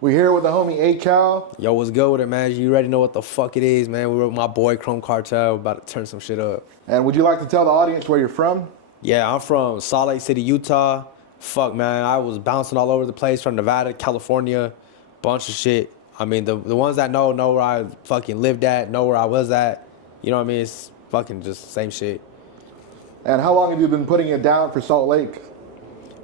We're here with the homie A.Cal. Yo, what's good with it, man? You already know what the fuck it is, man. We're with my boy Chrome Cartel. We're about to turn some shit up. And would you like to tell the audience where you're from? Yeah, I'm from Salt Lake City, Utah. Fuck, man. I was bouncing all over the place from Nevada, California, bunch of shit. I mean, the ones that know where I fucking lived at, know where I was at. You know what I mean? It's fucking just the same shit. And how long have you been putting it down for Salt Lake?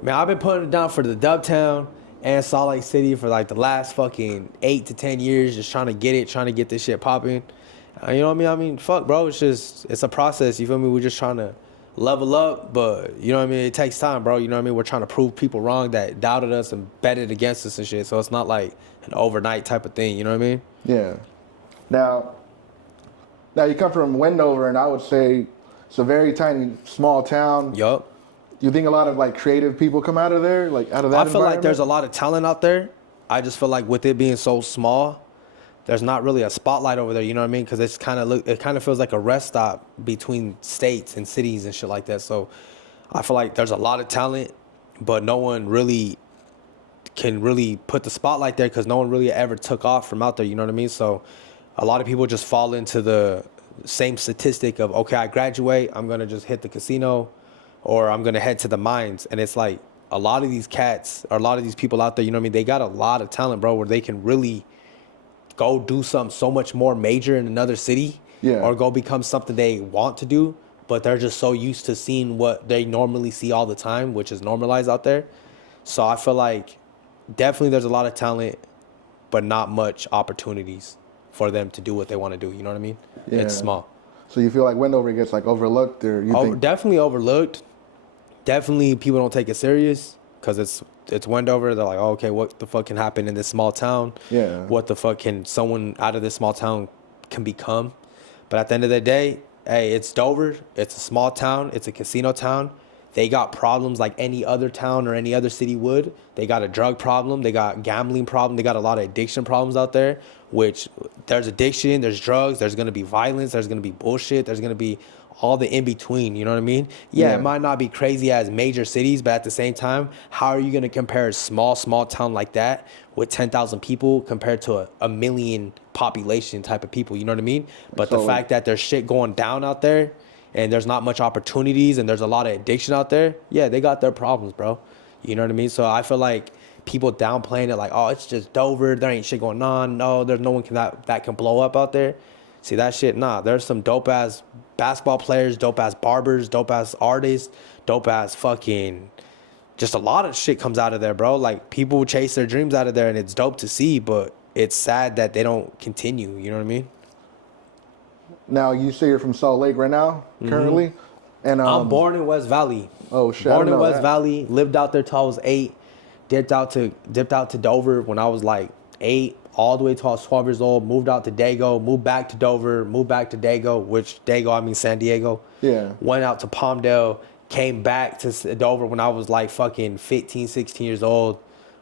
Man, I've been putting it down for the Dubtown and Salt Lake City for like the last fucking 8 to 10 years, just trying to get this shit popping. You know what I mean? Fuck, bro. It's a process. You feel me? We're just trying to level up, but you know what I mean? It takes time, bro. You know what I mean? We're trying to prove people wrong that doubted us and betted against us and shit. So it's not like an overnight type of thing. You know what I mean? Yeah. Now you come from Wendover, and I would say it's a very tiny, small town. Yup. Do you think a lot of like creative people come out of there, like out of that? I feel like there's a lot of talent out there. I just feel like with it being so small, there's not really a spotlight over there. You know what I mean? Because it kind of feels like a rest stop between states and cities and shit like that. So I feel like there's a lot of talent, but no one really can really put the spotlight there because no one really ever took off from out there. You know what I mean? So a lot of people just fall into the same statistic of, okay, I graduate, I'm gonna just hit the casino, or I'm going to head to the mines. And it's like a lot of these cats, or a lot of these people out there, you know what I mean? They got a lot of talent, bro, where they can really go do something so much more major in another city, or go become something they want to do, but they're just so used to seeing what they normally see all the time, which is normalized out there. So I feel like definitely there's a lot of talent, but not much opportunities for them to do what they want to do. You know what I mean? Yeah. It's small. So you feel like Wendover gets like overlooked, or you think? Definitely overlooked. Definitely people don't take it serious because it's Wendover. They're like, oh, okay, what the fuck can happen in this small town? Yeah. What the fuck can someone out of this small town can become? But at the end of the day, hey, it's Dover. It's a small town. It's a casino town. They got problems like any other town or any other city would. They got a drug problem. They got gambling problem. They got a lot of addiction problems out there, which there's addiction, there's drugs, there's going to be violence, there's going to be bullshit, there's going to be all the in-between, you know what I mean? Yeah, it might not be crazy as major cities, but at the same time, how are you going to compare a small town like that with 10,000 people compared to a million population type of people, you know what I mean? But the fact that there's shit going down out there and there's not much opportunities and there's a lot of addiction out there, yeah, they got their problems, bro. You know what I mean? So I feel like people downplaying it like, oh, it's just Dover, there ain't shit going on. No, there's no one that can blow up out there. See, that shit, nah. There's some dope-ass basketball players, dope-ass barbers, dope-ass artists, dope-ass fucking... Just a lot of shit comes out of there, bro. Like, people chase their dreams out of there, and it's dope to see, but it's sad that they don't continue. You know what I mean? Now, you say you're from Salt Lake right now, currently? And I'm born in West Valley. Oh, shit. Born in West Valley, lived out there till I was 8. Dipped out to Dover when I was like 8, all the way till I was 12 years old. Moved out to Dago, moved back to Dover, moved back to Dago, which Dago, I mean San Diego. Yeah. Went out to Palmdale, came back to Dover when I was like fucking 15, 16 years old.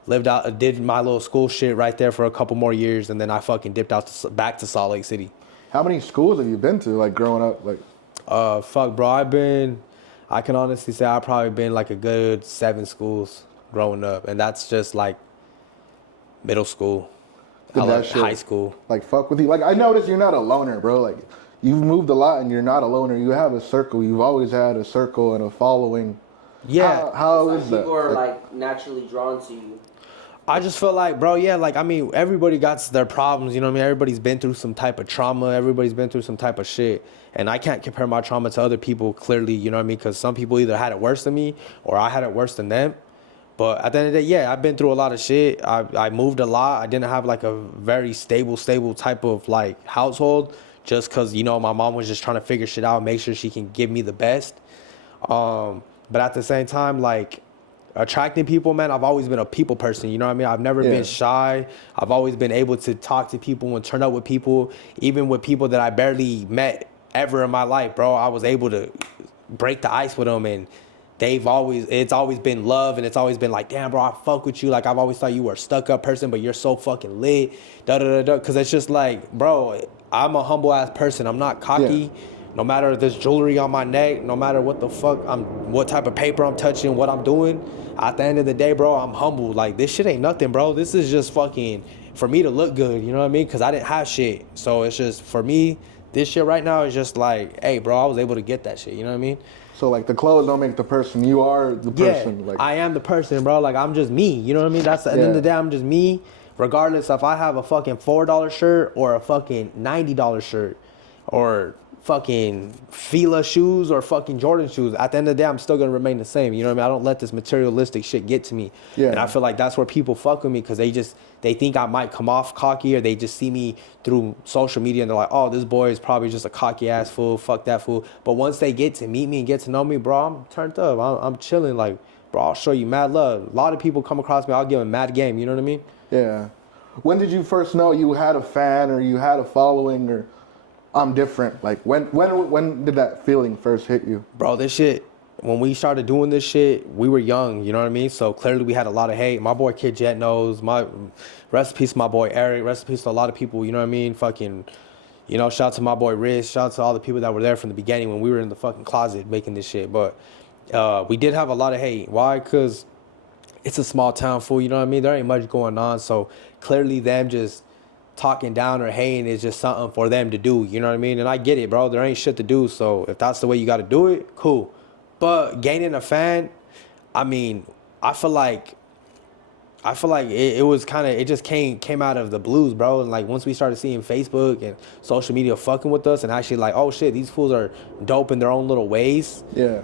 Lived out, did my little school shit right there for a couple more years, and then I fucking dipped out back to Salt Lake City. How many schools have you been to, like, growing up? Like, fuck, bro, I can honestly say I've probably been like a good 7 schools growing up, and that's just like middle school, high school. Like, fuck with you. Like, I noticed you're not a loner, bro. Like, you've moved a lot and you're not a loner. You have a circle. You've always had a circle and a following. Yeah. How is that? People are like naturally drawn to you. I just feel like, bro, yeah, like, I mean, everybody got their problems, you know what I mean? Everybody's been through some type of trauma. Everybody's been through some type of shit. And I can't compare my trauma to other people, clearly, you know what I mean? Because some people either had it worse than me or I had it worse than them. But at the end of the day, yeah, I've been through a lot of shit. I moved a lot. I didn't have, like, a very stable type of, like, household just because, you know, my mom was just trying to figure shit out and make sure she can give me the best. But at the same time, like, attracting people, man, I've always been a people person, you know what I mean? I've never been shy. I've always been able to talk to people and turn up with people, even with people that I barely met ever in my life, bro. I was able to break the ice with them, and it's always been love, and it's always been like, damn, bro, I fuck with you. Like, I've always thought you were a stuck-up person, but you're so fucking lit, da-da-da-da, because it's just like, bro, I'm a humble-ass person. I'm not cocky. Yeah. No matter if there's jewelry on my neck, no matter what the fuck what type of paper I'm touching, what I'm doing, at the end of the day, bro, I'm humble. Like, this shit ain't nothing, bro. This is just fucking for me to look good, you know what I mean? Because I didn't have shit. So it's just, for me, this shit right now is just like, hey, bro, I was able to get that shit, you know what I mean? So, like, the clothes don't make the person. You are the person. Yeah, Like, I am the person, bro. Like, I'm just me, you know what I mean? That's, at the end of the day, I'm just me. Regardless if I have a fucking $4 shirt or a fucking $90 shirt or fucking Fila shoes or fucking Jordan shoes, at the end of the day, I'm still gonna remain the same. You know what I mean? I don't let this materialistic shit get to me. Yeah. And I feel like that's where people fuck with me, because they think I might come off cocky, or they just see me through social media and they're like, oh, this boy is probably just a cocky ass fool. Fuck that fool. But once they get to meet me and get to know me, bro, I'm turned up. I'm chilling. Like, bro, I'll show you mad love. A lot of people come across me, I'll give them mad game. You know what I mean? yeah. When did you first know you had a fan or you had a following or I'm different? Like, when did that feeling first hit you? Bro, this shit, when we started doing this shit, we were young, you know what I mean? So clearly we had a lot of hate. My boy Kid Jet knows. My rest in peace to my boy Eric. Rest in peace to a lot of people, you know what I mean? Fucking, you know, shout out to my boy Riz. Shout out to all the people that were there from the beginning when we were in the fucking closet making this shit. But we did have a lot of hate. Why? Because it's a small town, fool, you know what I mean? There ain't much going on. So clearly them just talking down or hating is just something for them to do, you know what I mean? And I get it, bro. There ain't shit to do. So if that's the way you got to do it, cool. But gaining a fan, I mean, I feel like it was kind of, it just came out of the blues, bro. And like, once we started seeing Facebook and social media fucking with us and actually like, oh shit, these fools are dope in their own little ways. Yeah.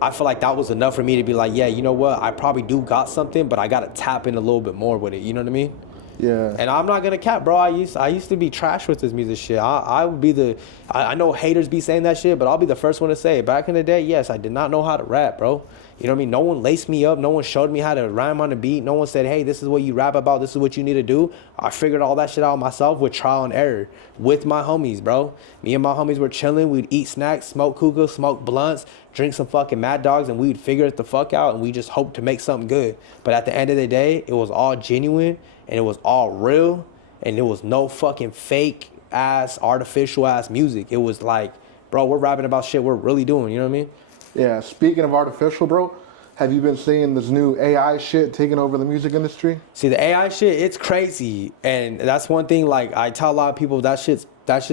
I feel like that was enough for me to be like, yeah, you know what? I probably do got something, but I got to tap in a little bit more with it. You know what I mean? Yeah. And I'm not gonna cap, bro. I used to be trash with this music shit. I would be I know haters be saying that shit, but I'll be the first one to say it. Back in the day, yes, I did not know how to rap, bro. You know what I mean? No one laced me up. No one showed me how to rhyme on the beat. No one said, hey, this is what you rap about. This is what you need to do. I figured all that shit out myself with trial and error with my homies, bro. Me and my homies were chilling. We'd eat snacks, smoke hookah, smoke blunts, drink some fucking Mad Dogs, and we'd figure it the fuck out, and we just hoped to make something good. But at the end of the day, it was all genuine, and it was all real, and there was no fucking fake ass, artificial ass music. It was like, bro, we're rapping about shit we're really doing, you know what I mean? Yeah, speaking of artificial, bro, have you been seeing this new AI shit taking over the music industry? See, the AI shit, it's crazy. And that's one thing, like, I tell a lot of people that shit's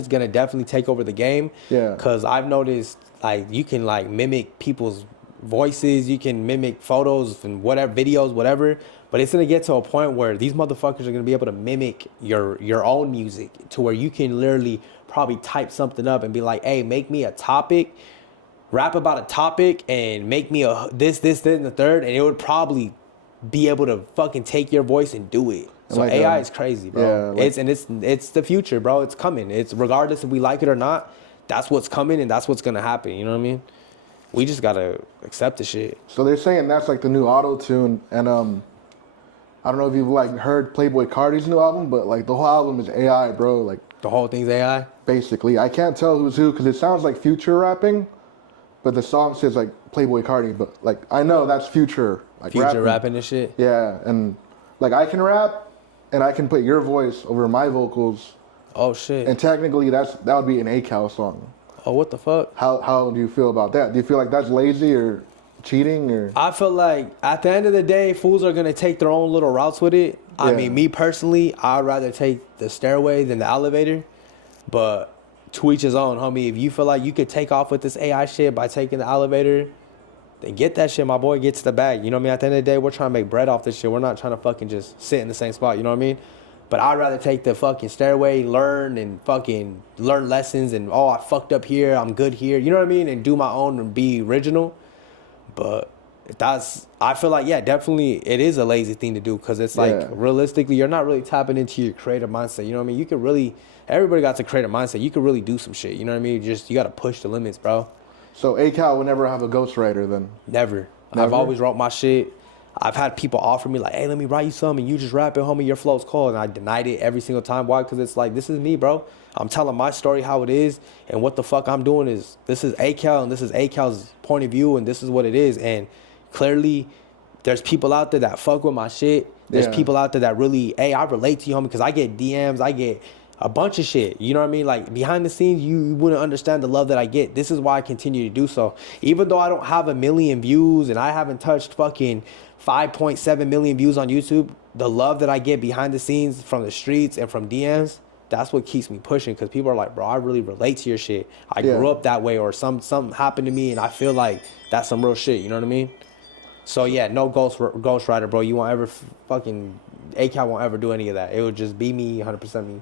gonna definitely take over the game. Yeah. Because I've noticed, like, you can, like, mimic people's voices, you can mimic photos and whatever, videos, whatever. But it's gonna get to a point where these motherfuckers are gonna be able to mimic your own music, to where you can literally probably type something up and be like, hey, make me a topic, rap about a topic, and make me a this, and the third, and it would probably be able to fucking take your voice and do it. So like, AI is crazy, bro. Yeah, like, it's the future, bro. It's coming. It's regardless if we like it or not, that's what's coming and that's what's gonna happen. You know what I mean? We just gotta accept the shit. So they're saying that's like the new auto-tune, and I don't know if you've like heard Playboi Carti's new album, but like the whole album is AI, bro. Like The whole thing's AI? Basically. I can't tell who's who because it sounds like Future rapping, but the song says like Playboi Carti, but like I know that's Future. Like Future rapping and shit? Yeah, and like I can rap and I can put your voice over my vocals. Oh shit. And technically that would be an A.Cal song. Oh, what the fuck? How do you feel about that? Do you feel like that's lazy or cheating or? I feel like at the end of the day, fools are gonna take their own little routes with it. I mean, me personally, I'd rather take the stairway than the elevator. But to each his own, homie. If you feel like you could take off with this AI shit by taking the elevator, then get that shit, my boy. Get to the bag. You know what I mean? At the end of the day, we're trying to make bread off this shit. We're not trying to fucking just sit in the same spot. You know what I mean? But I'd rather take the fucking stairway, learn lessons, and I fucked up here, I'm good here. You know what I mean? And do my own and be original. But I feel like, yeah, definitely it is a lazy thing to do because it's like realistically, you're not really tapping into your creative mindset. You know what I mean? You could really, everybody got a creative mindset. You could really do some shit. You know what I mean? You got to push the limits, bro. So A.Cal would never have a ghostwriter then? Never. I've always wrote my shit. I've had people offer me like, hey, let me write you something. You just rap it, homie. Your flow's cold. And I denied it every single time. Why? Because it's like, this is me, bro. I'm telling my story how it is. And what the fuck I'm doing is, this is A.Cal and this is A.Cal's point of view. And this is what it is. And clearly, there's people out there that fuck with my shit. There's people out there that really, hey, I relate to you, homie. Because I get DMs. I get a bunch of shit. You know what I mean? Like behind the scenes, you wouldn't understand the love that I get. This is why I continue to do so. Even though I don't have 1 million views and I haven't touched fucking 5.7 million views on YouTube, the love that I get behind the scenes from the streets and from DMs, that's what keeps me pushing. Because people are like, bro, I really relate to your shit. I grew up that way, or something happened to me and I feel like that's some real shit. You know what I mean? So yeah, no ghostwriter, bro. You won't ever fucking A.Cal won't ever do any of that. It would just be me, 100% me.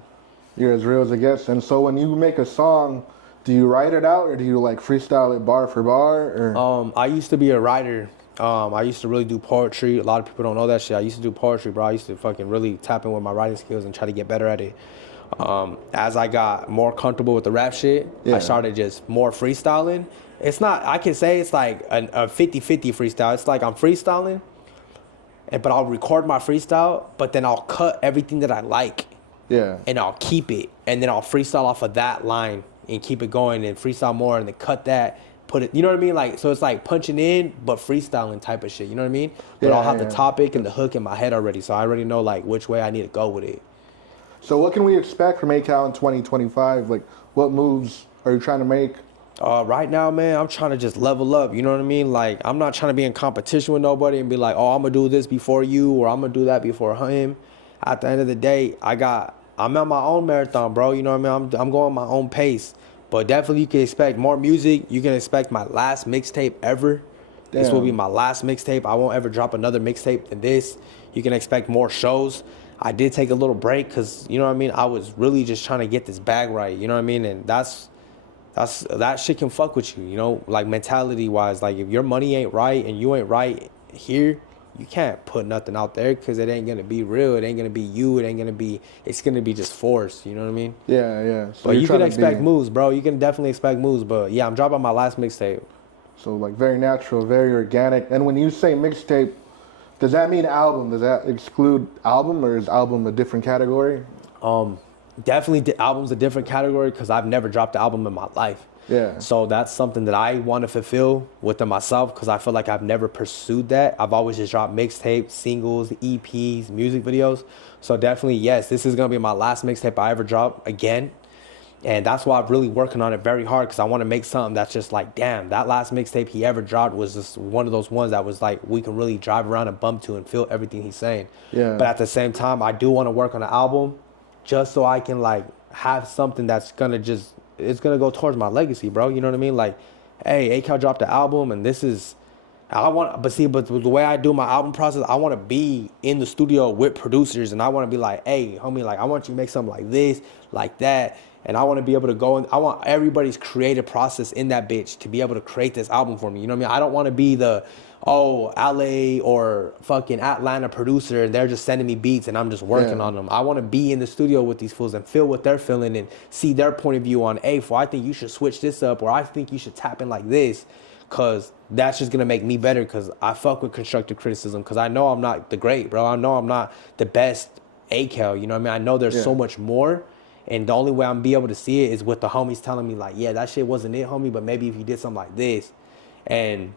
You're as real as it gets. And so when you make a song, do you write it out or do you like freestyle it bar for bar? Or? I used to be a writer. I used to really do poetry. A lot of people don't know that shit. I used to do poetry, bro. I used to fucking really tap in with my writing skills and try to get better at it. As I got more comfortable with the rap shit, I started just more freestyling. It's not, I can say it's like a 50-50 freestyle. It's like I'm freestyling, but I'll record my freestyle, but then I'll cut everything that I like. Yeah. And I'll keep it, and then I'll freestyle off of that line and keep it going and freestyle more and then cut that, put it, you know what I mean? Like, so it's like punching in, but freestyling type of shit, you know what I mean? But I'll have the topic and the hook in my head already, so I already know like which way I need to go with it. So what can we expect from A.Cal in 2025? Like, what moves are you trying to make? Right now, man, I'm trying to just level up, you know what I mean? Like, I'm not trying to be in competition with nobody and be like, oh, I'm going to do this before you or I'm going to do that before him. At the end of the day, I'm at my own marathon, bro. You know what I mean? I'm going my own pace. But definitely you can expect more music. You can expect my last mixtape ever. Damn. This will be my last mixtape. I won't ever drop another mixtape than this. You can expect more shows. I did take a little break because, you know what I mean? I was really just trying to get this bag right. You know what I mean? And that shit can fuck with you, you know? Like mentality-wise. Like if your money ain't right and you ain't right here, you can't put nothing out there because it ain't going to be real. It ain't going to be you. It's going to be just forced. You know what I mean? Yeah, yeah. So but you can expect moves, bro. You can definitely expect moves. But yeah, I'm dropping my last mixtape. So like very natural, very organic. And when you say mixtape, does that mean album? Does that exclude album or is album a different category? Definitely the album's a different category because I've never dropped an album in my life. Yeah. So that's something that I want to fulfill within myself because I feel like I've never pursued that. I've always just dropped mixtapes, singles, EPs, music videos. So definitely, yes, this is going to be my last mixtape I ever drop again. And that's why I'm really working on it very hard because I want to make something that's just like, damn, that last mixtape he ever dropped was just one of those ones that was like, we can really drive around and bump to and feel everything he's saying. Yeah. But at the same time, I do want to work on an album just so I can like have something that's going to just, it's going to go towards my legacy, bro. You know what I mean? Like, hey, A.Cal dropped the album and this is, but the way I do my album process, I want to be in the studio with producers and I want to be like, hey, homie, like, I want you to make something like this, like that. And I want to be able to go and I want everybody's creative process in that bitch to be able to create this album for me. You know what I mean? I don't want to be the, LA or fucking Atlanta producer and they're just sending me beats and I'm just working on them. I want to be in the studio with these fools and feel what they're feeling and see their point of view on, hey, I think you should switch this up or I think you should tap in like this because that's just going to make me better because I fuck with constructive criticism because I know I'm not the great, bro. I know I'm not the best A.Cal, you know what I mean? I know there's so much more. And the only way I'm be able to see it is with the homies telling me like, yeah, that shit wasn't it, homie, but maybe if you did something like this. And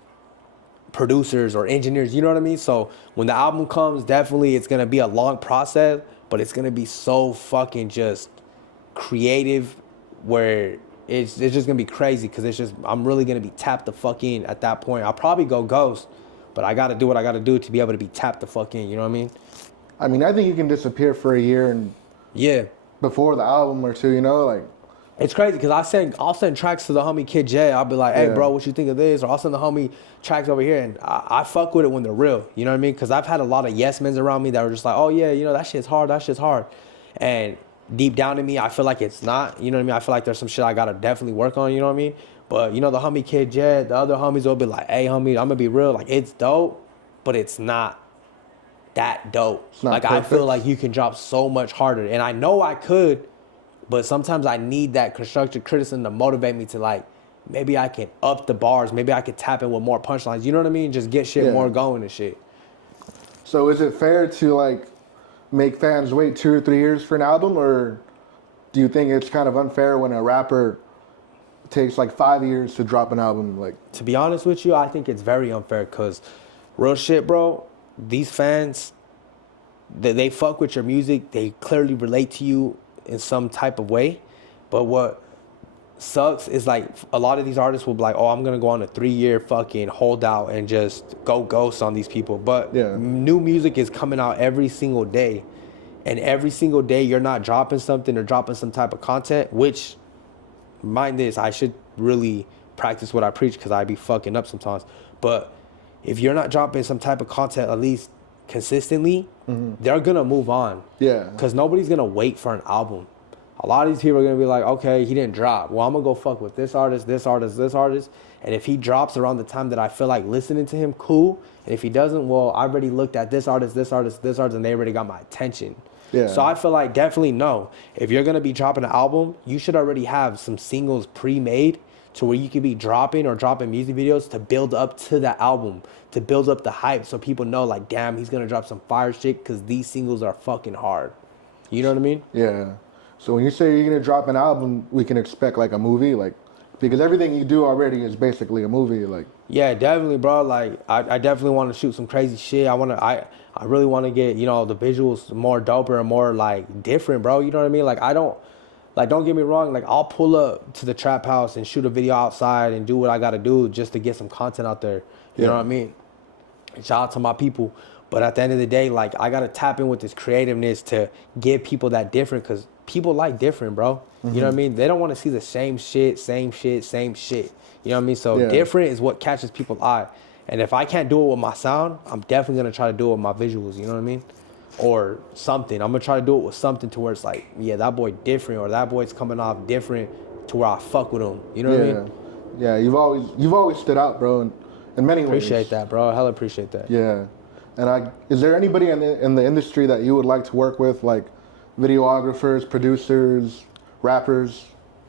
producers or engineers, you know what I mean? So when the album comes, definitely it's going to be a long process, but it's going to be so fucking just creative where it's just going to be crazy because it's just, I'm really going to be tapped the fuck in at that point. I'll probably go ghost, but I got to do what I got to do to be able to be tapped the fuck in, you know what I mean? I think you can disappear for a year and before the album or two, you know, like it's crazy because I'll send tracks to the homie Kid J. I'll be like, hey, bro, what you think of this? Or I'll send the homie tracks over here, and I fuck with it when they're real. You know what I mean? Because I've had a lot of yes men around me that were just like, oh yeah, you know that shit's hard. And deep down in me, I feel like it's not. You know what I mean? I feel like there's some shit I gotta definitely work on. You know what I mean? But you know the homie Kid J, the other homies will be like, hey, homie, I'm gonna be real. Like it's dope, but it's not that dope. Like perfect. I feel like you can drop so much harder, and I know I could. But sometimes I need that constructive criticism to motivate me to like, maybe I can up the bars. Maybe I could tap in with more punchlines. You know what I mean? Just get shit more going and shit. So is it fair to like make fans wait 2 or 3 years for an album? Or do you think it's kind of unfair when a rapper takes like 5 years to drop an album? Like, to be honest with you, I think it's very unfair because real shit, bro, these fans, they fuck with your music. They clearly relate to you. in some type of way. But what sucks is like a lot of these artists will be like, oh, I'm gonna go on a 3-year fucking holdout and just go ghost on these people. But new music is coming out every single day, and every single day you're not dropping something or dropping some type of content. Which, mind this, I should really practice what I preach because I be fucking up sometimes. But if you're not dropping some type of content at least consistently, they're gonna move on. Yeah. Because nobody's gonna wait for an album. A lot of these people are going to be like, okay, he didn't drop. Well, I'm going to go fuck with this artist, this artist, this artist. And if he drops around the time that I feel like listening to him, cool. And if he doesn't, well, I already looked at this artist, this artist, this artist, and they already got my attention. Yeah. So I feel like definitely no. If you're going to be dropping an album, you should already have some singles pre-made to where you could be dropping music videos to build up to that album, to build up the hype so people know, like, damn, he's going to drop some fire shit because these singles are fucking hard. You know what I mean? Yeah. So when you say you're gonna drop an album, we can expect like a movie, like, because everything you do already is basically a movie, like. Yeah, definitely, bro. Like, I definitely want to shoot some crazy shit. I really want to get, you know, the visuals more doper and more like different, bro. You know what I mean? Like, don't get me wrong. Like, I'll pull up to the trap house and shoot a video outside and do what I got to do just to get some content out there. You know what I mean? And shout out to my people. But at the end of the day, like, I got to tap in with this creativeness to give people that different, because people like different, bro. You know what I mean? They don't want to see the same shit. You know what I mean? So different is what catches people's eye. And if I can't do it with my sound, I'm definitely going to try to do it with my visuals. You know what I mean? Or something. I'm going to try to do it with something to where it's like, yeah, that boy different, or that boy's coming off different to where I fuck with him. You know what I mean? Yeah, you've always stood out, bro, in many ways. Appreciate that, bro. Hella appreciate that. Yeah. And is there anybody in the industry that you would like to work with, like videographers, producers, rappers?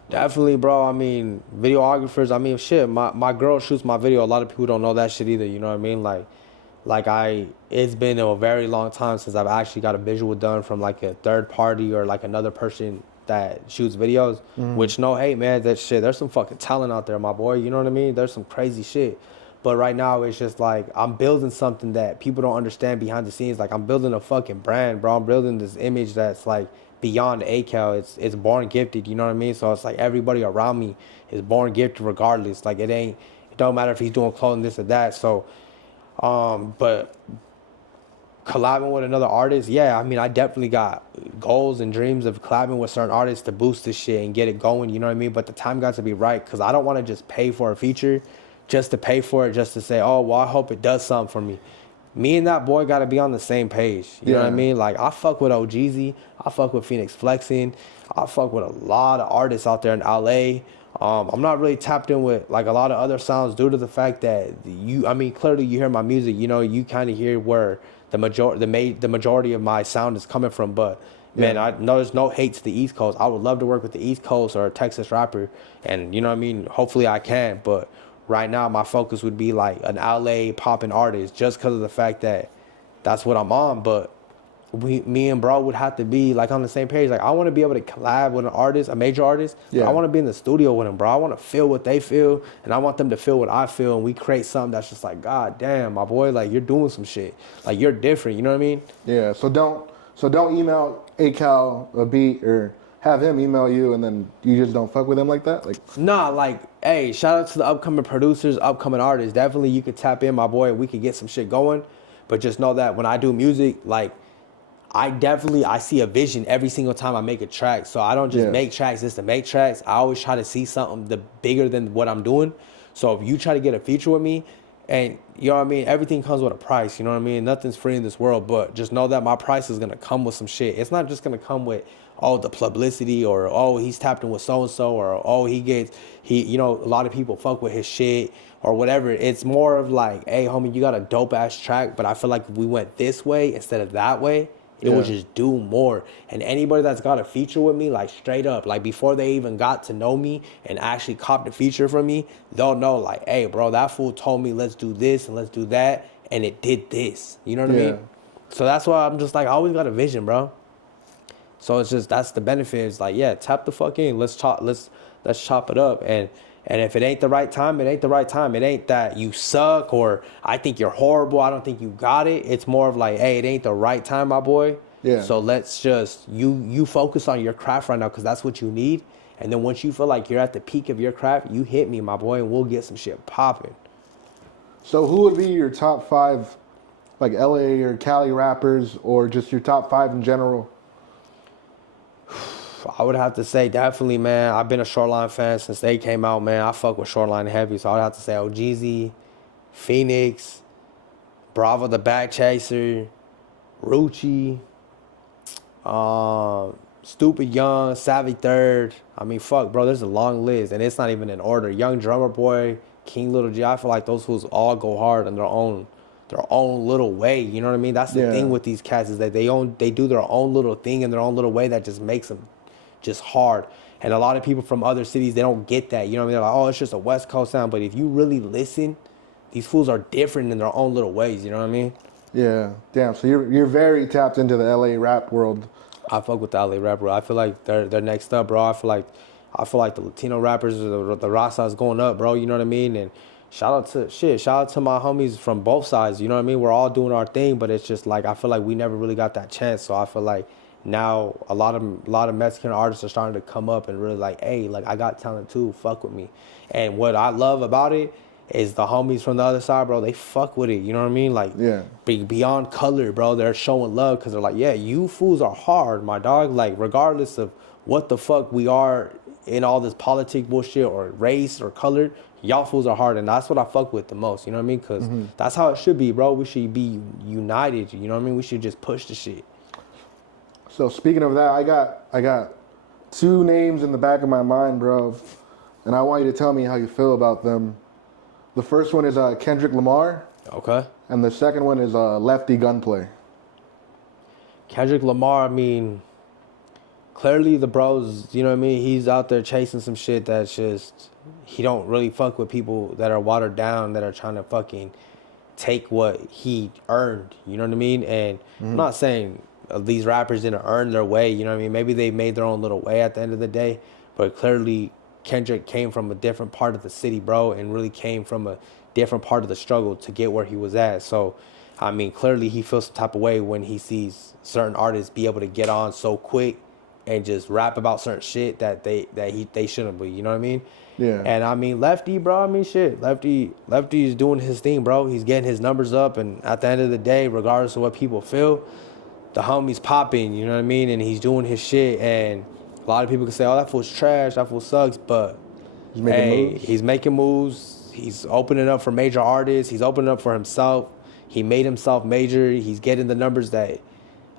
Definitely, bro. I mean, videographers. I mean, shit. My girl shoots my video. A lot of people don't know that shit either. You know what I mean? It's been a very long time since I've actually got a visual done from like a third party or like another person that shoots videos. Which, no hate, man. That shit. There's some fucking talent out there, my boy. You know what I mean? There's some crazy shit. But right now, it's just like I'm building something that people don't understand behind the scenes. Like, I'm building a fucking brand, bro. I'm building this image that's like beyond A.Cal. It's born gifted, you know what I mean? So it's like everybody around me is born gifted regardless. Like, it don't matter if he's doing clothing, this or that. So, but collabing with another artist, yeah, I mean, I definitely got goals and dreams of collabing with certain artists to boost this shit and get it going, you know what I mean? But the time got to be right, because I don't want to just pay for a feature just to pay for it, just to say, oh, well, I hope it does something for me. Me and that boy got to be on the same page. You know what I mean? Like, I fuck with OGZ. I fuck with Phoenix Flexing. I fuck with a lot of artists out there in LA. I'm not really tapped in with, like, a lot of other sounds due to the fact that clearly you hear my music, you know, you kind of hear where the majority of my sound is coming from. But, man, I know there's no hate to the East Coast. I would love to work with the East Coast or a Texas rapper. And, you know what I mean? Hopefully I can. But right now, my focus would be like an LA popping artist, just because of the fact that that's what I'm on. But me and bro would have to be like on the same page. Like, I want to be able to collab with an artist, a major artist. I want to be in the studio with them, bro. I want to feel what they feel, and I want them to feel what I feel, and we create something that's just like, God damn, my boy, like, you're doing some shit. Like, you're different. You know what I mean? Yeah. So don't email A.Cal a beat or have him email you and then you just don't fuck with him like that? Like, nah, like, hey, shout out to the upcoming producers, upcoming artists. Definitely you could tap in, my boy, and we could get some shit going. But just know that when I do music, like, I see a vision every single time I make a track. So I don't just make tracks just to make tracks. I always try to see something bigger than what I'm doing. So if you try to get a feature with me, and you know what I mean, everything comes with a price, you know what I mean? Nothing's free in this world, but just know that my price is going to come with some shit. It's not just going to come with, oh, the publicity, or, oh, he's tapped in with so-and-so, or, oh, you know, a lot of people fuck with his shit or whatever. It's more of like, hey, homie, you got a dope ass track, but I feel like if we went this way instead of that way, it would just do more. And anybody that's got a feature with me, like, straight up, like, before they even got to know me and actually copped a feature from me, they'll know, like, hey, bro, that fool told me let's do this and let's do that, and it did this. You know what I mean? So that's why I'm just like, I always got a vision, bro. So it's just, that's the benefit. It's like, yeah, tap the fuck in. Let's chop it up. And if it ain't the right time, it ain't the right time. It ain't that you suck or I think you're horrible, I don't think you got it. It's more of like, hey, it ain't the right time, my boy. Yeah. So let's just you focus on your craft right now because that's what you need. And then once you feel like you're at the peak of your craft, you hit me, my boy, and we'll get some shit popping. So who would be your top 5, like LA or Cali rappers, or just your top 5 in general? I would have to say definitely, man. I've been a Shoreline fan since they came out, man. I fuck with Shoreline heavy, so I would have to say OGZ, Phoenix, Bravo the Back Chaser, Rucci, Stupid Young, Savvy Third. I mean, fuck, bro. There's a long list, and it's not even in order. Young Drummer Boy, King Little G. I feel like those fools all go hard in their own little way. You know what I mean? That's the thing with these cats is that they do their own little thing in their own little way that just makes them just hard. And a lot of people from other cities, they don't get that. You know what I mean? They're like, oh, it's just a West Coast sound. But if you really listen, these fools are different in their own little ways. You know what I mean? Yeah. Damn. So you're very tapped into the LA rap world. I fuck with the LA rap, bro. I feel like they're next up, bro. I feel like the Latino rappers, the Raza is going up, bro. You know what I mean? And shout out to my homies from both sides. You know what I mean? We're all doing our thing, but it's just like I feel like we never really got that chance. So I feel like now a lot of Mexican artists are starting to come up and really like, hey, like I got talent too. Fuck with me. And what I love about it is the homies from the other side, bro, they fuck with it. You know what I mean? Like, beyond color, bro, they're showing love because they're like, yeah, you fools are hard, my dog. Like, regardless of what the fuck we are in all this politic bullshit or race or color, y'all fools are hard. And that's what I fuck with the most. You know what I mean? Because that's how it should be, bro. We should be united. You know what I mean? We should just push the shit. So speaking of that, I got 2 names in the back of my mind, bro, and I want you to tell me how you feel about them. The first one is Kendrick Lamar. Okay. And the second one is Lefty Gunplay. Kendrick Lamar, I mean, clearly the bros, you know what I mean? He's out there chasing some shit that's just, he don't really fuck with people that are watered down, that are trying to fucking take what he earned, you know what I mean? And I'm not saying these rappers didn't earn their way, you know what I mean? Maybe they made their own little way at the end of the day, but clearly Kendrick came from a different part of the city, bro, and really came from a different part of the struggle to get where he was at. So, I mean, clearly he feels some type of way when he sees certain artists be able to get on so quick and just rap about certain shit that they shouldn't be. You know what I mean? Yeah. And I mean, Lefty, bro. I mean, shit. Lefty's doing his thing, bro. He's getting his numbers up, and at the end of the day, regardless of what people feel, the homie's popping. You know what I mean? And he's doing his shit. And a lot of people can say, "Oh, that fool's trash. That fool sucks." But he's making moves. He's opening up for major artists. He's opening up for himself. He made himself major. He's getting the numbers that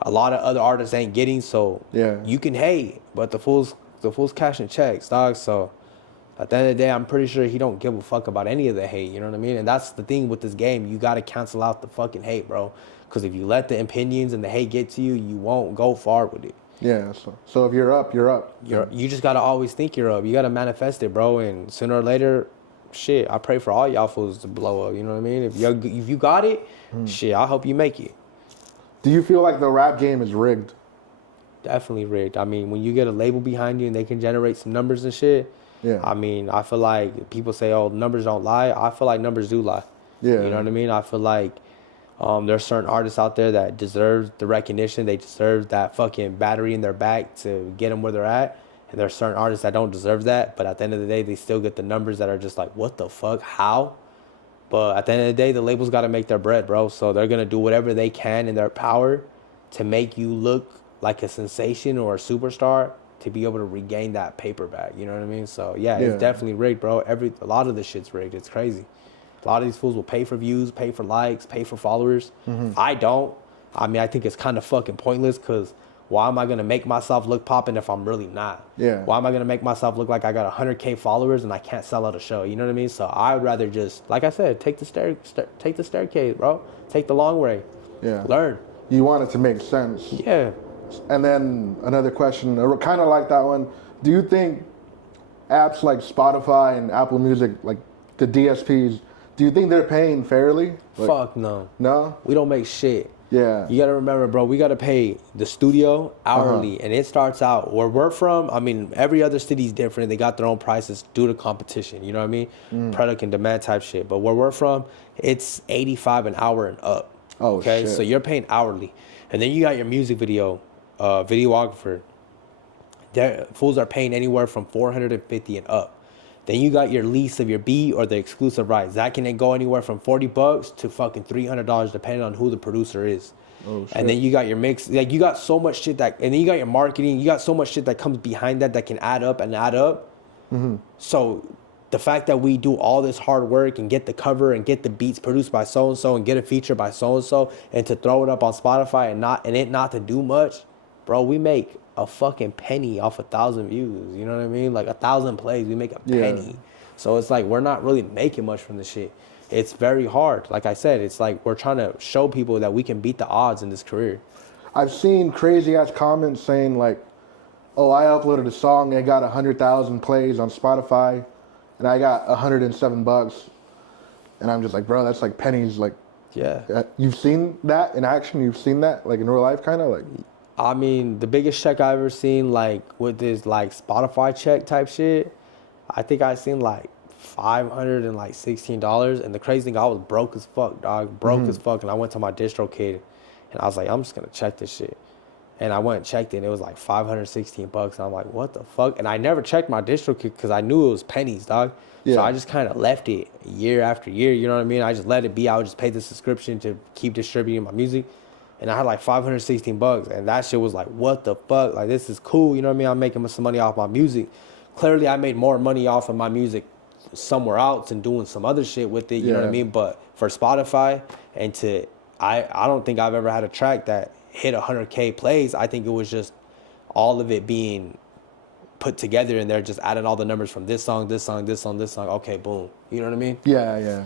a lot of other artists ain't getting. So you can hate, but the fool's cashing checks, dog. So at the end of the day, I'm pretty sure he don't give a fuck about any of the hate. You know what I mean? And that's the thing with this game. You got to cancel out the fucking hate, bro. Because if you let the opinions and the hate get to you, you won't go far with it. Yeah. So if you're up, you're up. You just got to always think you're up. You got to manifest it, bro. And sooner or later, shit, I pray for all y'all fools to blow up. You know what I mean? If you got it, shit, I hope you make it. Do you feel like the rap game is rigged? Definitely rigged. I mean, when you get a label behind you and they can generate some numbers and shit, I mean, I feel like people say, oh, numbers don't lie. I feel like numbers do lie. Yeah. You know what I mean? I feel like there's certain artists out there that deserve the recognition. They deserve that fucking battery in their back to get them where they're at. And there's certain artists that don't deserve that. But at the end of the day, they still get the numbers that are just like, what the fuck? How? But at the end of the day, the labels got to make their bread, bro. So they're going to do whatever they can in their power to make you look like a sensation or a superstar to be able to regain that paper back. You know what I mean? So, yeah, it's definitely rigged, bro. A lot of this shit's rigged. It's crazy. A lot of these fools will pay for views, pay for likes, pay for followers. I don't. I mean, I think it's kind of fucking pointless because why am I going to make myself look popping if I'm really not? Yeah. Why am I going to make myself look like I got 100K followers and I can't sell out a show? You know what I mean? So I would rather just, like I said, take the staircase, bro. Take the long way. Yeah. Learn. You want it to make sense. Yeah. And then another question, kind of like that one. Do you think apps like Spotify and Apple Music, like the DSPs, do you think they're paying fairly? Like, fuck no. No? We don't make shit. Yeah. You got to remember, bro, we got to pay the studio hourly. And it starts out where we're from. I mean, every other city's different. They got their own prices due to competition. You know what I mean? Product and demand type shit. But where we're from, it's $85 an hour and up. Oh, okay? shit. So you're paying hourly. And then you got your music video, videographer. Fools are paying anywhere from $450 and up. Then you got your lease of your beat or the exclusive rights. That can go anywhere from $40 to fucking $300, depending on who the producer is. Oh, shit. And then you got your mix. Like, you got so much shit and then you got your marketing. You got so much shit that comes behind that can add up and add up. Mm-hmm. So the fact that we do all this hard work and get the cover and get the beats produced by so and so and get a feature by so and to throw it up on Spotify and it not to do much, bro, we make a fucking penny off 1,000 views. You know what I mean? Like 1,000 plays, we make a penny. So it's like we're not really making much from this shit. It's very hard. Like I said, it's like we're trying to show people that we can beat the odds in this career. I've seen crazy ass comments saying like, "Oh, I uploaded a song, it got 100,000 plays on Spotify, and I got $107." And I'm just like, bro, that's like pennies. Like, yeah, you've seen that in action. You've seen that like in real life, kind of like. I mean, the biggest check I've ever seen, like with this like Spotify check type shit, I think I seen like $516. And the crazy thing, I was broke as fuck, dog, as fuck. And I went to my distro kid, and I was like, I'm just gonna check this shit. And I went and checked it, and it was like $516. And I'm like, what the fuck? And I never checked my distro kid because I knew it was pennies, dog. Yeah. So I just kind of left it year after year. You know what I mean? I just let it be. I would just pay the subscription to keep distributing my music. And I had like $516, and that shit was like, what the fuck? Like, this is cool, you know what I mean? I'm making some money off my music. Clearly, I made more money off of my music somewhere else and doing some other shit with it, you know what I mean? But for Spotify, I don't think I've ever had a track that hit 100K plays. I think it was just all of it being put together, and they're just adding all the numbers from this song, this song, this song, this song. Okay, boom. You know what I mean? Yeah, yeah.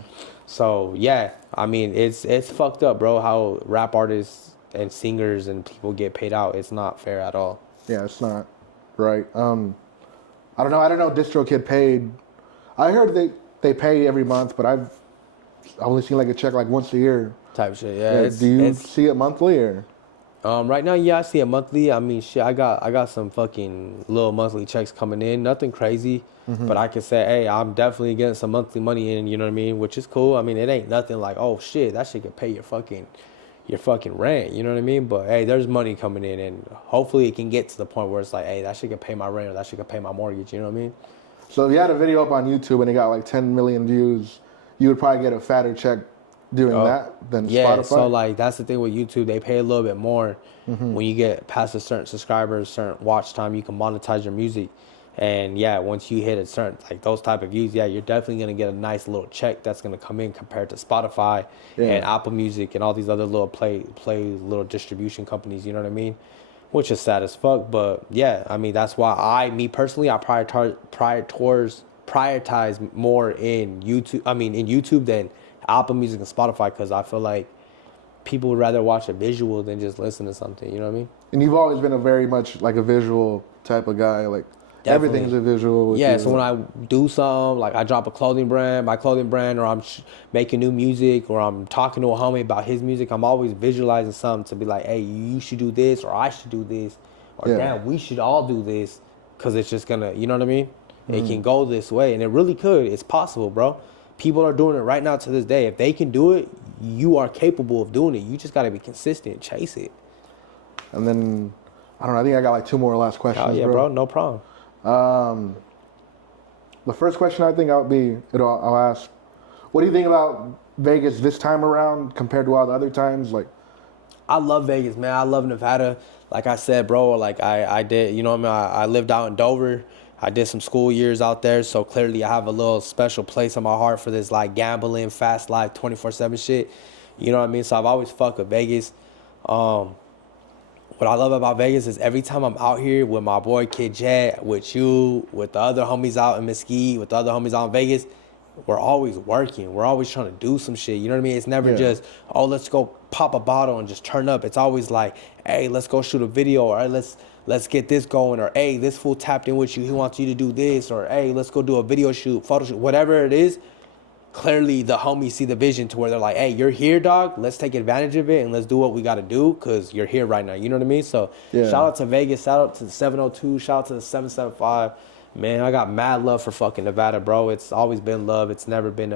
So, yeah, I mean, it's fucked up, bro, how rap artists and singers and people get paid out. It's not fair at all. Yeah, it's not right. I don't know DistroKid paid. I heard they pay every month, but I've only seen like a check like once a year. Type shit, yeah. Do you see it monthly or? Right now, yeah, I see it monthly. I mean, shit, I got some fucking little monthly checks coming in. Nothing crazy, but I can say, hey, I'm definitely getting some monthly money in. You know what I mean? Which is cool. I mean, it ain't nothing like, oh shit, that shit can pay your fucking rent. You know what I mean? But hey, there's money coming in, and hopefully it can get to the point where it's like, hey, that shit can pay my rent or that shit can pay my mortgage. You know what I mean? So if you had a video up on YouTube and it got like 10 million views, you would probably get a fatter check doing that than Spotify? Yeah, so like that's the thing with YouTube. They pay a little bit more when you get past a certain subscribers, certain watch time, you can monetize your music. And yeah, once you hit a certain, like those type of views, yeah, you're definitely going to get a nice little check that's going to come in compared to Spotify and Apple Music and all these other little play little distribution companies, you know what I mean? Which is sad as fuck. But yeah, I mean, that's why me personally, I prioritize more in YouTube than Apple Music and Spotify, because I feel like people would rather watch a visual than just listen to something, you know what I mean? And you've always been a very much like a visual type of guy, like definitely. Everything's a visual with you. So when I do something, like I drop my clothing brand, or I'm making new music, or I'm talking to a homie about his music, I'm always visualizing something to be like, hey, you should do this, or I should do this, or damn, we should all do this, because it's just gonna, you know what I mean? It can go this way, and it really could. It's possible, bro. People are doing it right now to this day. If they can do it, you are capable of doing it. You just got to be consistent, chase it. And then, I don't know, I think I got like two more last questions, bro. No problem. The first question I think I'll ask, what do you think about Vegas this time around compared to all the other times? Like, I love Vegas, man. I love Nevada. Like I said, bro, like I did, you know what I mean? I lived out in Dover. I did some school years out there, so clearly I have a little special place in my heart for this like gambling, fast life, 24/7 shit. You know what I mean? So I've always fucked with Vegas. What I love about Vegas is every time I'm out here with my boy Kid Jet, with you, with the other homies out in Mesquite, with the other homies out in Vegas, we're always working. We're always trying to do some shit. You know what I mean? It's never just, oh, let's go pop a bottle and just turn up. It's always like, hey, let's go shoot a video, or hey, let's get this going, or hey, this fool tapped in with you, he wants you to do this, or hey, let's go do a video shoot, photo shoot, whatever it is. Clearly the homies see the vision to where they're like, hey, you're here, dog, let's take advantage of it and let's do what we got to do, because you're here right now, you know what I mean? So shout out to Vegas, shout out to the 702, shout out to the 775. Man, I got mad love for fucking Nevada, bro. It's always been love. It's never been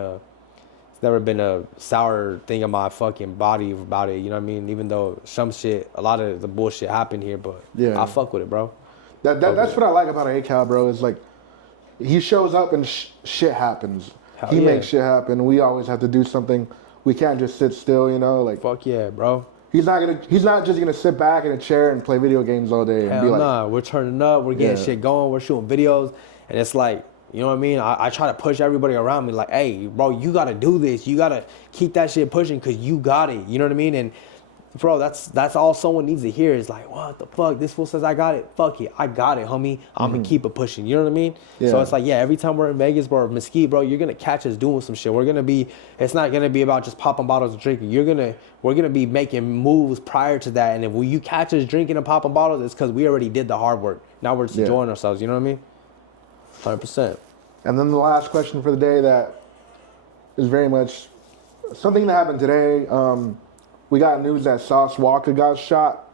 never been a sour thing in my fucking body about it. You know what I mean? Even though some shit, a lot of the bullshit happened here, but Yeah. I fuck with it, bro. That's what I like about A.Cal, bro. Is like he shows up and shit happens. Hell He yeah. makes shit happen. We always have to do something. We can't just sit still, you know. Like Fuck yeah, bro. he's not just gonna sit back in a chair and play video games all day and Hell be like, nah. We're turning up. We're getting Yeah. shit going. We're shooting videos, and it's like, you know what I mean? I try to push everybody around me, like, hey, bro, you gotta do this. You gotta keep that shit pushing, cause you got it. You know what I mean? And bro, that's all someone needs to hear is like, what the fuck? This fool says I got it. Fuck it, I got it, homie. I'm gonna keep it pushing. You know what I mean? Yeah. So it's like, yeah, every time we're in Vegas, bro, or Mesquite, bro, you're gonna catch us doing some shit. It's not gonna be about just popping bottles and drinking. We're gonna be making moves prior to that. And if you catch us drinking and popping bottles, it's because we already did the hard work. Now we're just enjoying ourselves. You know what I mean? 100%. And then the last question for the day that is very much something that happened today. We got news that Sauce Walker got shot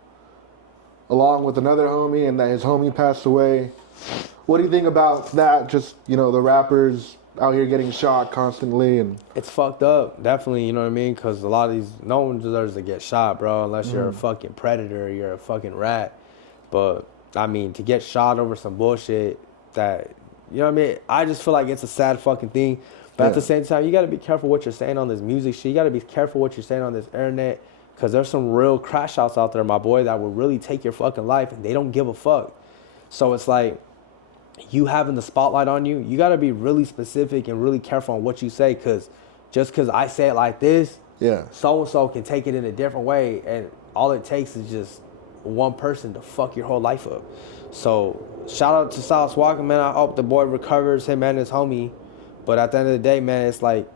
along with another homie and that his homie passed away. What do you think about that? Just, you know, the rappers out here getting shot constantly and It's fucked up, definitely, you know what I mean? Because a lot of no one deserves to get shot, bro, unless you're a fucking predator, you're a fucking rat. But, I mean, to get shot over some bullshit that, you know what I mean? I just feel like it's a sad fucking thing. But at the same time, you got to be careful what you're saying on this music shit. You got to be careful what you're saying on this internet. Because there's some real crash outs out there, my boy, that will really take your fucking life. And they don't give a fuck. So it's like, you having the spotlight on you, you got to be really specific and really careful on what you say. Because just because I say it like this, so-and-so can take it in a different way. And all it takes is just one person to fuck your whole life up. So shout out to Sauce Walker, man. I hope the boy recovers, him and his homie. But at the end of the day, man, it's like,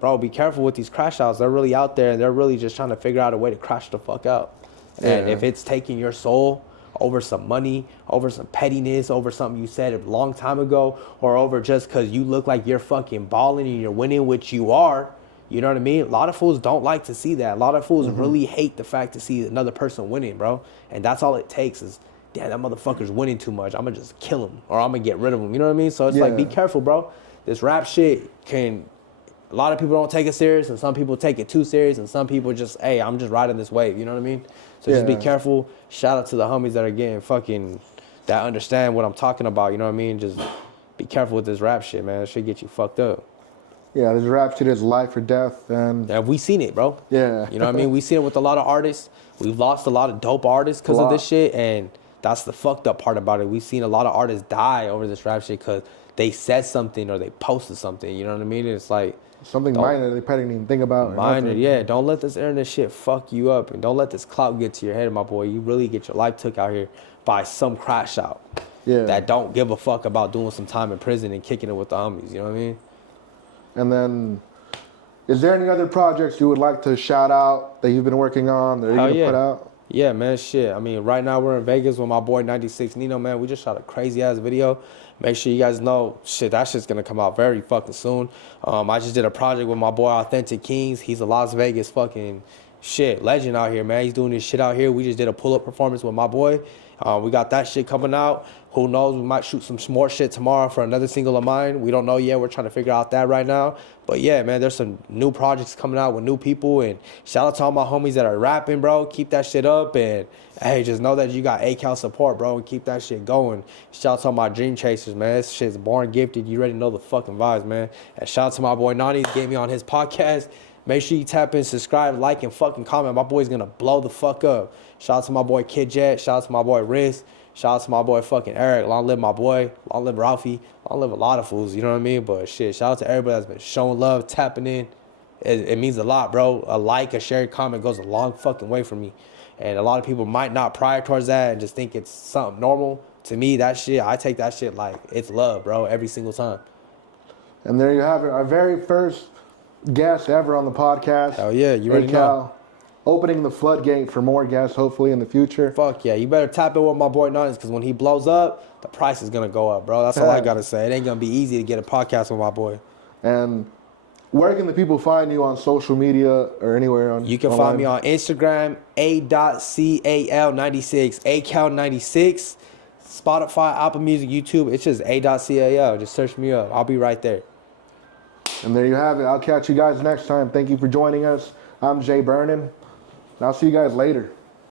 bro, be careful with these crash outs. They're really out there, and they're really just trying to figure out a way to crash the fuck out. And if it's taking your soul over some money, over some pettiness, over something you said a long time ago, or over just because you look like you're fucking balling and you're winning, which you are, you know what I mean? A lot of fools don't like to see that. A lot of fools really hate the fact to see another person winning, bro. And that's all it takes is, damn, that motherfucker's winning too much. I'm going to just kill him, or I'm going to get rid of him. You know what I mean? So it's like, be careful, bro. This rap shit a lot of people don't take it serious, and some people take it too serious, and some people just, hey, I'm just riding this wave, you know what I mean? So just be careful. Shout out to the homies that are getting that understand what I'm talking about, you know what I mean? Just be careful with this rap shit, man. It should get you fucked up. Yeah, this rap shit is life or death, and we seen it, bro. Yeah. You know what I mean? We seen it with a lot of artists. We've lost a lot of dope artists because of this shit, and that's the fucked up part about it. We've seen a lot of artists die over this rap shit because they said something or they posted something, you know what I mean? It's like something minor they probably didn't even think about. Minor, yeah. Don't let this internet shit fuck you up, and don't let this clout get to your head, my boy. You really get your life took out here by some crash out that don't give a fuck about doing some time in prison and kicking it with the homies, you know what I mean? And then, is there any other projects you would like to shout out that you've been working on that you're going to put out? Yeah, man, shit. I mean, right now we're in Vegas with my boy 96 Nino, man. We just shot a crazy-ass video. Make sure you guys know, that shit's going to come out very fucking soon. I just did a project with my boy Authentic Kings. He's a Las Vegas fucking legend out here, man. He's doing this shit out here. We just did a pull-up performance with my boy. We got that shit coming out. Who knows? We might shoot some more shit tomorrow for another single of mine. We don't know yet. We're trying to figure out that right now. But yeah, man, there's some new projects coming out with new people. And shout out to all my homies that are rapping, bro. Keep that shit up. And hey, just know that you got A.Cal support, bro. And keep that shit going. Shout out to all my dream chasers, man. This shit's born gifted. You already know the fucking vibes, man. And shout out to my boy Nani. Get me on his podcast. Make sure you tap in, subscribe, like, and fucking comment. My boy's gonna blow the fuck up. Shout out to my boy Kid Jet. Shout out to my boy Riz. Shout out to my boy fucking Eric. Long live my boy. Long live Ralphie. Long live a lot of fools, you know what I mean? But shit, shout out to everybody that's been showing love, tapping in. It means a lot, bro. A like, a shared comment goes a long fucking way for me. And a lot of people might not prior towards that and just think it's something normal. To me, that shit, I take that shit like it's love, bro, every single time. And there you have it. Our very first guest ever on the podcast. Oh yeah, you already know. Opening the floodgate for more guests, hopefully, in the future. Fuck yeah. You better tap in with my boy Nuns, because when he blows up, the price is going to go up, bro. That's all I got to say. It ain't going to be easy to get a podcast with my boy. And where can the people find you on social media or anywhere on? You can find me on Instagram, A.Cal96, A.Cal96, Spotify, Apple Music, YouTube. It's just A.Cal. Just search me up. I'll be right there. And there you have it. I'll catch you guys next time. Thank you for joining us. I'm Jay Bernin. And I'll see you guys later.